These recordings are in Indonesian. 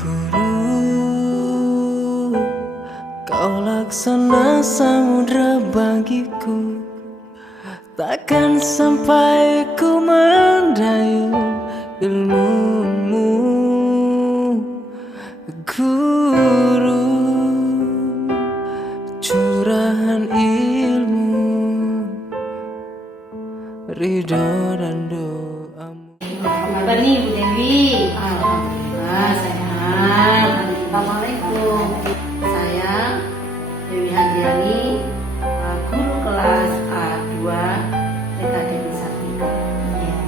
Guru, kau laksana samudra bagiku, takkan sampai ku mendayung ilmumu. Guru, curahan ilmu, ridho dan doamu. Kabar nih Bu Dewi? Alhamdulillah sehat. Assalamualaikum. Saya Dewi Handriani, guru kelas A2 TKD Sartika.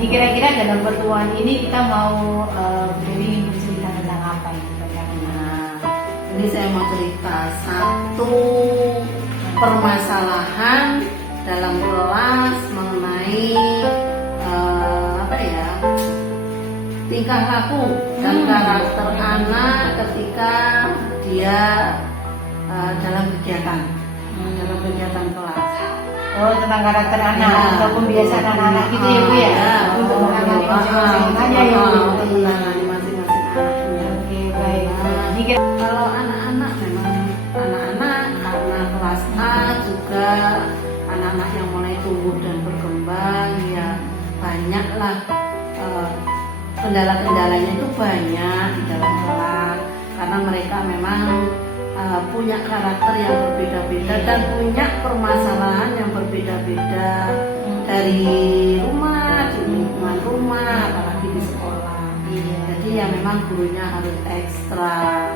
Ini kira-kira dalam pertemuan ini kita mau Bu Dewi bercerita tentang apa ini? Ini saya mau cerita satu permasalahan dalam kelas mengenai tingkah laku dan karakter anak ketika dia dalam kegiatan kelas. Oh, tentang karakter anak atau pembiasaan anak-anak gitu ya Bu ya? Untuk menangani masing-masing aja ya Bu? Untuk menangani masing-masing anaknya. Oke, baik. Kalau anak-anak memang anak-anak karena kelas A juga anak-anak yang mulai tumbuh dan berkembang ya banyaklah kendala-kendalanya itu banyak di dalam kelas karena mereka memang punya karakter yang berbeda-beda dan punya permasalahan yang berbeda-beda dari rumah, di lingkungan rumah, apalagi di sekolah. Jadi ya memang gurunya harus ekstra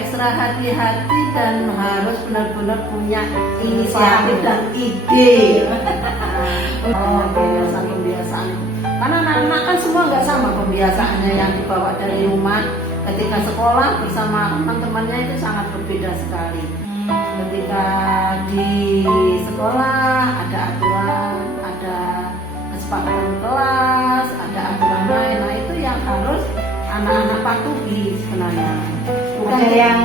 ekstra hati-hati dan harus benar-benar punya inisiatif dan ide. Pembiasaan karena anak-anak kan semua nggak sama pembiasaannya yang dibawa dari rumah ketika sekolah bersama teman-temannya itu sangat berbeda sekali. Ketika di sekolah ada aturan, ada kesepakatan kelas, ada aturan lain, nah itu yang harus anak-anak patuhi sebenarnya. Bukan ada yang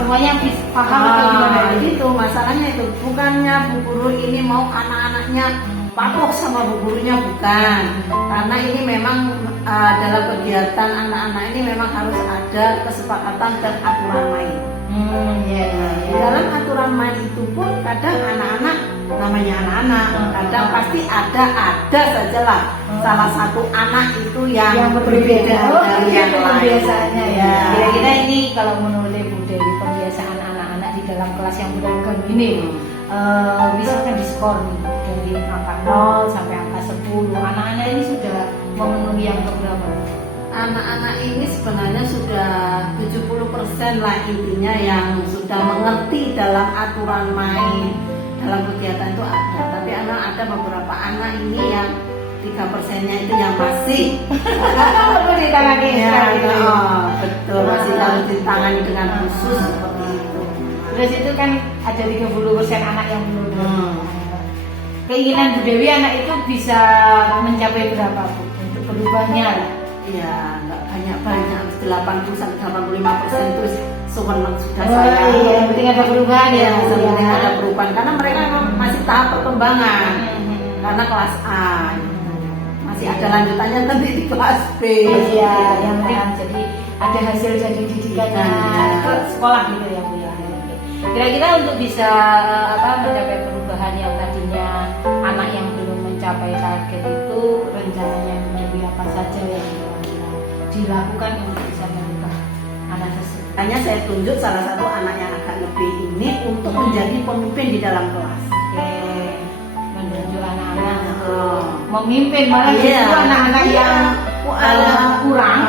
semuanya paham atau gimana? Itu masalahnya itu bukannya Bu Guru ini mau anak-anaknya patuh sama Bu Gurunya, bukan. Karena ini memang dalam kegiatan anak-anak ini memang harus ada kesepakatan dan aturan main. Di dalam aturan main itu pun kadang anak-anak namanya anak-anak, kadang pasti ada sajalah salah satu anak itu yang berbeda dari yang lain. Pembiasaannya ya. Kira-kira ini kalau menurut Bu Dewi pembiasaan anak-anak di dalam kelas yang beragam ini misalkan diskor nih dari angka 0 sampai angka 10, anak-anak ini sudah memenuhi yang keberapa? Anak-anak ini sebenarnya sudah 70% lah intinya yang sudah mengerti dalam aturan main dalam kegiatan itu ada. Tapi ada beberapa anak ini yang 3%-nya itu yang masih perlu ditangani betul, masih harus ditangani dengan khusus seperti itu. Terus itu kan ada 30% anak yang belum. Keinginan Bu Dewi anak itu bisa mencapai berapa Bu untuk berubahnya? Iya, nggak banyak, 80-85% itu sewenang sudah saya. Iya, yang penting ada perubahan ya. Yang penting ada perubahan karena mereka memang masih tahap perkembangan. Karena kelas A masih ada lanjutannya nanti di kelas B. Iya, yang penting jadi ada hasil jadi didikannya ke sekolah gitu ya Bu ya. Kira-kira untuk bisa mencapai perubahan yang tadinya anak yang belum mencapai target itu rencananya menjadi apa saja yang dilakukan untuk bisa merubah anak tersebut. Hanya saya tunjuk salah satu anak yang agak lebih ini untuk menjadi pemimpin di dalam kelas. Oke, menunjuk anak-anak memimpin malah itu anak-anak yang kurang.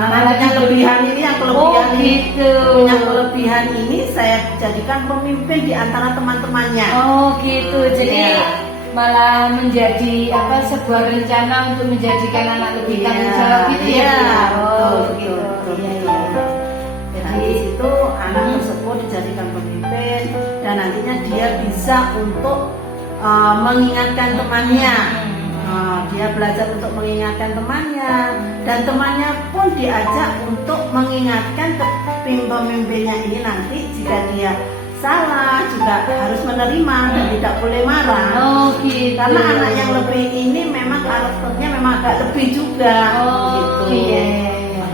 Anak-anak yang kelebihan ini yang kelebihan gitu. Yang kelebihan ini saya jadikan pemimpin di antara teman-temannya. Oh gitu. Jadi malah menjadi sebuah rencana untuk menjadikan anak lebih tanggung jawab gitu ya. Gitu. Jadi di situ anak tersebut dijadikan pemimpin dan nantinya dia bisa untuk mengingatkan temannya. Dia belajar untuk mengingatkan temannya dan temannya pun diajak untuk mengingatkan pemimpinnya ini nanti jika dia salah juga harus menerima dan tidak boleh marah. Gitu. Karena anak yang lebih ini memang karakternya memang agak lebih juga. Gitu. Iya.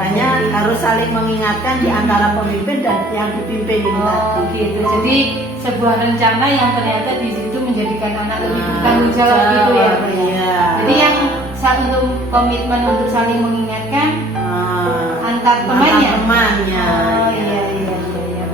makanya harus saling mengingatkan di antara pemimpin dan yang dipimpin ini Oh tadi. gitu. Jadi sebuah rencana yang ternyata di situ menjadikan anak lebih bertanggung jawab gitu ya, Bu, ya. Iya. Jadi yang untuk komitmen untuk saling mengingatkan antar temannya. Temannya. Oh iya iya iya.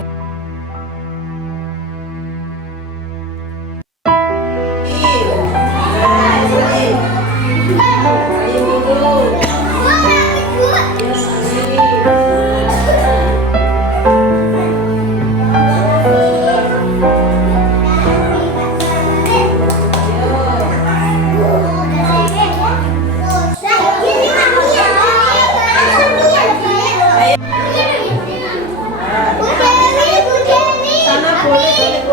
Sana boleh.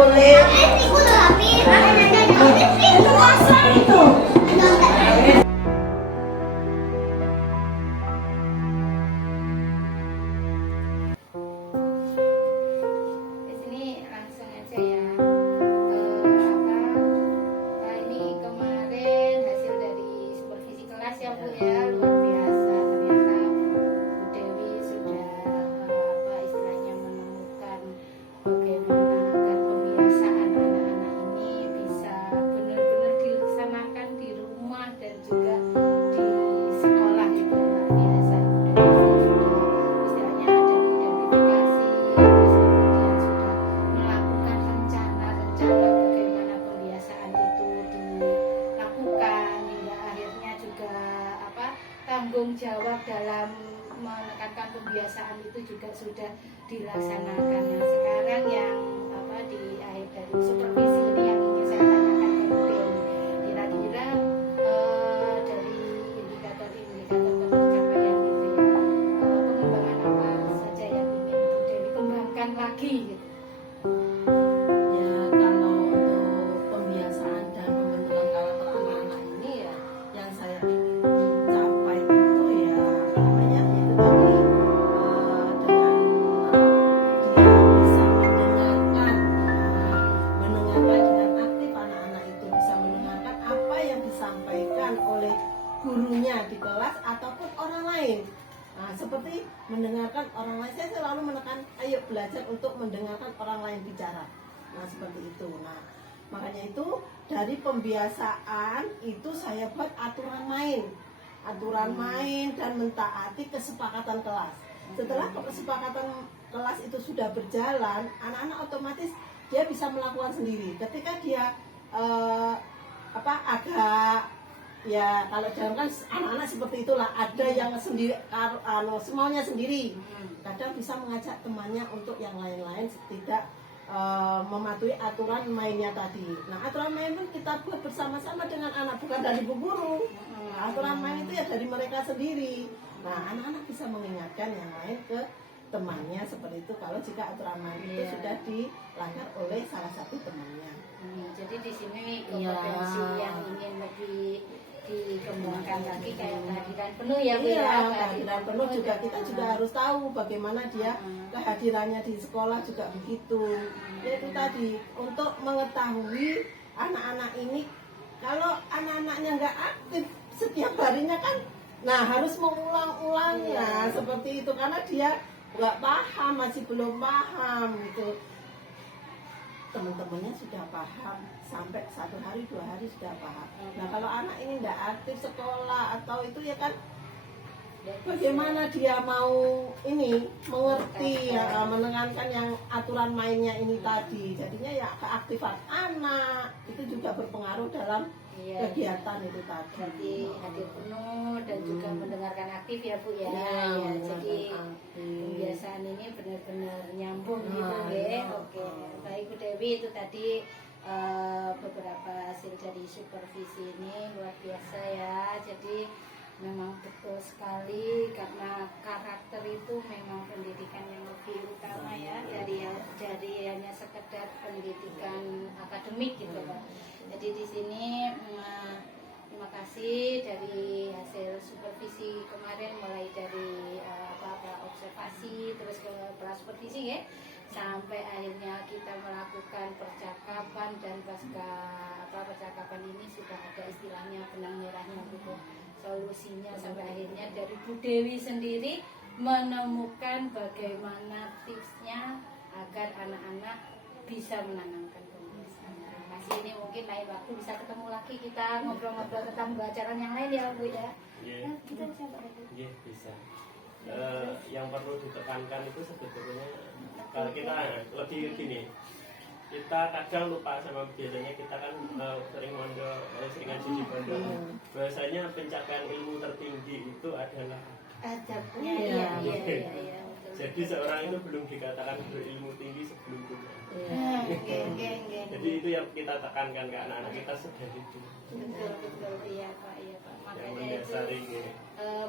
Di sini langsung aja ya. Ini kemarin hasil dari supervisi kelas ya Bu ya, luar biasa ternyata Bu Dewi sudah istilahnya menemukan bagaimana agar pembiasaan anak-anak ini bisa benar-benar dilaksanakan di rumah dan juga di sekolah itu luar biasa. Bu Dewi sudah istilahnya ada identifikasi, terus kemudian sudah melakukan rencana bagaimana pembiasaan itu dilakukan hingga akhirnya juga tanggung jawab dalam menekankan pembiasaan itu juga sudah dilaksanakan. Nah sekarang yang di akhir dari supervisi ini yang ingin saya tanyakan ke Bu Dewi, kira-kira dari indikator-indikator pencapaian itu ya, pengembangan apa saja yang ingin Bu Dewi kembangkan lagi gitu. Ya kalau untuk pembiasaan dan pembentukan karakter anak-anak ini ya yang saya ingin capai itu ya apa namanya itu tadi dengan dia bisa mendengarkan dengan aktif anak-anak itu bisa mendengarkan apa yang disampaikan oleh gurunya di kelas ataupun orang lain. Nah, seperti mendengarkan orang lain, saya selalu menekan, ayo belajar untuk mendengarkan orang lain bicara. Nah, seperti itu. Nah, makanya itu dari pembiasaan itu saya buat aturan main dan mentaati kesepakatan kelas. Setelah kesepakatan kelas itu sudah berjalan, anak-anak otomatis dia bisa melakukan sendiri. Ketika dia agak ya kalau jangan kan anak-anak seperti itulah, ada yang sendiri semuanya sendiri, kadang bisa mengajak temannya untuk yang lain-lain tidak mematuhi aturan mainnya tadi. Nah aturan main pun kita buat bersama-sama dengan anak, bukan dari bu guru. Nah, aturan main itu ya dari mereka sendiri. Nah anak-anak bisa mengingatkan yang lain ke temannya seperti itu kalau jika aturan main itu sudah dilanggar oleh salah satu temannya. Jadi di sini kompetensi yang ingin lebih dikembangkan lagi kayak kehadiran penuh ya Bu ya. Kehadiran penuh juga kita juga harus tahu bagaimana dia kehadirannya di sekolah juga begitu. Yaitu tadi untuk mengetahui anak-anak ini, kalau anak-anaknya nggak aktif setiap harinya kan, nah harus mengulang-ulang ya seperti itu karena dia nggak paham, masih belum paham gitu. Teman-temannya sudah paham, sampai 1 hari 2 hari sudah paham. Nah kalau anak ini tidak aktif sekolah atau itu ya kan, bagaimana dia mau ini mengerti ya, mendengarkan yang aturan mainnya ini tadi. Jadinya ya keaktifan anak itu juga berpengaruh dalam kegiatan itu tadi. Berarti hadir penuh dan juga mendengarkan aktif ya Bu ya. Jadi pembiasaan ini benar-benar nyambung gitu ya. Oke, baik Bu Dewi, itu tadi beberapa hasil dari supervisi ini luar biasa ya. Jadi memang betul sekali karena karakter itu memang pendidikan yang lebih utama ya dari hanya sekedar pendidikan akademik gitu Pak. Jadi di sini terima kasih dari hasil supervisi kemarin, mulai dari observasi terus ke prasupervisi ya, sampai akhirnya kita melakukan percakapan dan pasca percakapan ini sudah ada istilahnya benang merahnya gitu, solusinya sampai akhirnya dari Bu Dewi sendiri menemukan bagaimana tipsnya agar anak-anak bisa menanamkan pembiasaan. Terima kasih, ini mungkin lain waktu bisa ketemu lagi kita ngobrol-ngobrol tentang pembelajaran yang lain ya Bu ya. Iya. Kita bisa Pak. Iya, bisa. Yang perlu ditekankan itu sebetulnya kalau kita lebih gini, kita kadang lupa sama biasanya kita kan sering mondok, sering ngaji di pondok. Bahwasanya pencapaian ilmu tertinggi itu adalah Adabnya Iya, iya. jadi seorang itu belum dikatakan berilmu tinggi sebelum punya. Oke. Jadi itu yang kita tekankan ke anak-anak kita sudah itu. Betul, iya Pak. Yang Makanya itu mendasari gitu.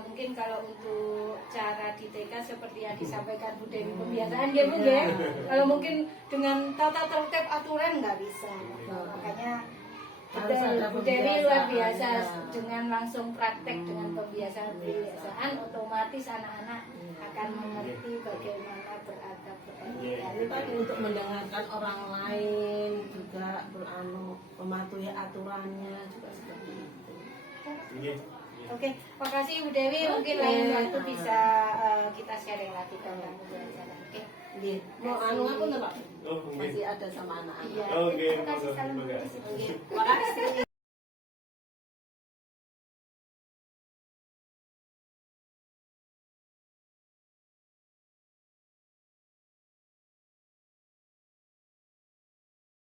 mungkin kalau untuk cara di TK seperti yang disampaikan Bu Dewi pembiasaan ya Bu ya. Kalau mungkin dengan tata tertib aturan nggak bisa. Makanya Harus ada Bu Dewi luar biasa pembiasaan. dengan langsung praktek dengan pembiasaan otomatis anak-anak akan mengerti bagaimana beradab Ini tadi untuk mendengarkan orang lain juga mematuhi aturannya juga seperti itu. Iya. Oke, makasih Bu Dewi. Mungkin lain waktu bisa kita sharing lagi tentang pembelajaran. Oke. Nggih. Mau aku nih Pak. Oh, Masih mungkin. ada sama anak-anak. Iya. Oh, oke. Terima kasih, salam. Moga-moga. Terima kasih. Makasih.